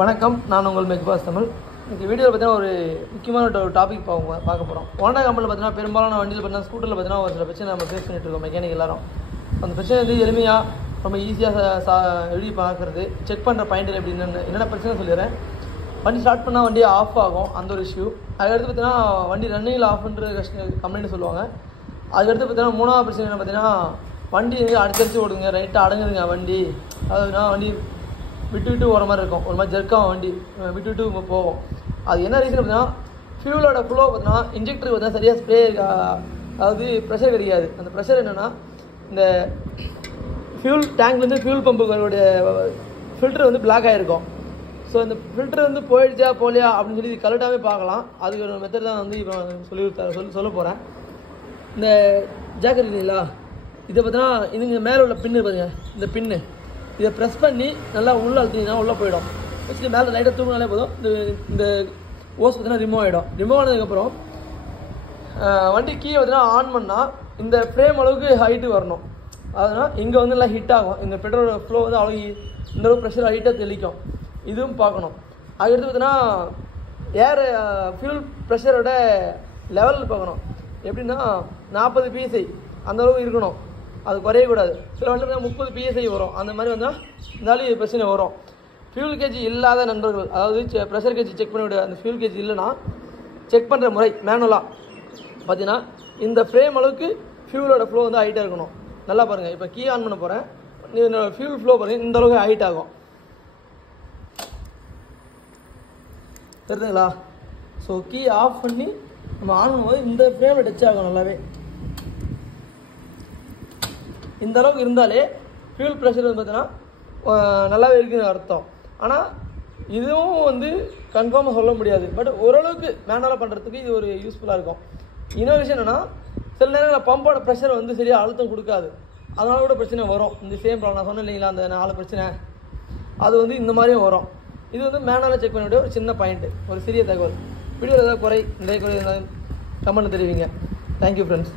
வணக்கம், நான் உங்கள் மெக்பாஸ் தமிழ். இந்த வீடியோவில் பார்த்தீங்கன்னா ஒரு முக்கியமான ஒரு டாபிக் பார்க்க போகிறோம். ஹோண்டா கம்பெனியில் பார்த்தீங்கன்னா பெரும்பாலான வண்டியில் பார்த்தீங்கன்னா ஸ்கூட்டரில் பார்த்தீங்கன்னா ஒரு சில பிரச்சனை நம்ம ஃபேஸ் பண்ணிட்டு இருக்கோம். மெக்கானிக் எல்லாரும் அந்த பிரச்சனை வந்து எளிமையாக ரொம்ப ஈஸியாக எழுதி பார்க்குறது, செக் பண்ணுற பாயிண்ட் எப்படின்னு என்னென்ன பிரச்சனை சொல்லிடுறேன். வண்டி ஸ்டார்ட் பண்ணால் வண்டி ஆஃப் ஆகும், அந்த ஒரு இஷ்யூ. அதுக்கடுத்து பார்த்தீங்கன்னா வண்டி ரன்னிங்கில் ஆஃப்ன்ற கம்ப்ளைண்ட் சொல்லுவாங்க. அதுக்கடுத்து பார்த்தீங்கன்னா மூணாவது பிரச்சனை என்ன பார்த்தீங்கன்னா வண்டி அடிச்சடிச்சு ஓடுங்க, ரைட்டாக அடங்குதுங்க வண்டி. அதுனா வண்டி விட்டு விட்டு ஓர மாதிரி இருக்கும், ஒரு மாதிரி ஜர்க்காகும் வண்டி, விட்டு விட்டு போகும். அது என்ன ரீசன் பார்த்தீங்கன்னா ஃபியூலோட ஃப்ளோ பார்த்தீங்கன்னா இன்ஜெக்டருக்கு பார்த்தீங்கன்னா சரியாக ஸ்ப்ரே, அதாவது ப்ரெஷர் கிடையாது. அந்த ப்ரெஷர் என்னென்னா இந்த ஃபியூல் டேங்க்லேருந்து ஃபியூல் பம்புகளுடைய ஃபில்டர் வந்து பிளாக் ஆகிருக்கும். ஸோ இந்த ஃபில்டர் வந்து போயிடுச்சா போலியா அப்படின்னு சொல்லி கரெக்டாகவே பார்க்கலாம். அதுக்கு ஒரு மெத்தட் தான் வந்து இப்போ சொல்ல போகிறேன். இந்த ஜாக்கெட் இல்லைங்களா, இதை பார்த்தீங்கன்னா இதுங்க மேலே உள்ள பின்னு பாருங்க, இந்த பின்னு இதை ப்ரெஸ் பண்ணி நல்லா உள்ளே அழுத்திங்கன்னா உள்ளே போயிடும். வச்சுட்டு மேலே லைட்டாக தூங்கினாலே போதும், இந்த ஓஸ் பார்த்தீங்கன்னா ரிமூவ் ஆகிடும். ரிமூவ் ஆனதுக்கப்புறம் வண்டி கீயை பார்த்தீங்கன்னா ஆன் பண்ணால் இந்த ஃப்ரேம் அளவுக்கு ஹைட்டு வரணும். அதனால் இங்கே வந்து நல்லா ஹிட் ஆகும். இந்த பெட்ரோல் ஃப்ளோ வந்து அவ்வளோ இந்த அளவுக்கு ப்ரெஷர் ஹைட்டாக தெளிக்கும். இதுவும் பார்க்கணும். அதுக்கடுத்து பார்த்தீங்கன்னா ஏர் ஃபியூல் ப்ரெஷரோட லெவல் பார்க்கணும். எப்படின்னா 40 PSI அந்த அளவுக்கு இருக்கணும், அது குறையக்கூடாது. சில வண்டி 30 PSI வரும். அந்த மாதிரி வந்தால் இருந்தாலும் பிரச்சனை வரும். ஃபியூல் கேஜி இல்லாத நண்பர்கள், அதாவது ப்ரெஷர் கேஜி செக் பண்ண விட அந்த ஃபியூல் கேஜி இல்லைன்னா செக் பண்ணுற முறை மேனுவலாக பார்த்தீங்கன்னா இந்த ஃப்ரேம் அளவுக்கு ஃபியூலோட ஃப்ளோ வந்து ஹைட்டாக இருக்கணும். நல்லா பாருங்கள், இப்போ கீ ஆன் பண்ண போகிறேன், என்னோடய ஃபியூல் ஃப்ளோ பாருங்கள், இந்த அளவுக்கு ஹைட் ஆகும். தெரியுதுங்களா? ஸோ கீ ஆஃப் பண்ணி நம்ம ஆன் பண்ணும்போது இந்த ஃப்ரேமில் டச் ஆகும் நல்லாவே. இந்த அளவுக்கு இருந்தாலே ஃபியூல் ப்ரெஷர் வந்து பார்த்தீங்கன்னா நல்லாவே இருக்குதுன்னு அர்த்தம். ஆனால் இதுவும் வந்து கன்ஃபார்மாக சொல்ல முடியாது. பட் ஓரளவுக்கு மேனுவலாக பண்ணுறதுக்கு இது ஒரு யூஸ்ஃபுல்லாக இருக்கும். இன்னொரு விஷயம் என்னென்னா சில நேரங்களில் பம்போட ப்ரெஷர் வந்து சரியாக அழுத்தம் கொடுக்காது, அதனால கூட பிரச்சனை வரும். இந்த சேம் ப்ராப்ளம் நான் சொன்னேன் இல்லைங்களா, அந்த 4 பிரச்சனை அது வந்து இந்த மாதிரியும் வரும். இது வந்து மேனுவலாக செக் பண்ண வேண்டிய ஒரு சின்ன பாயிண்ட்டு, ஒரு சிறிய தகவல். வீடியோவில் ஏதாவது குறை இருந்தாலும் கமெண்ட் தெரிவிங்க. Thank you friends.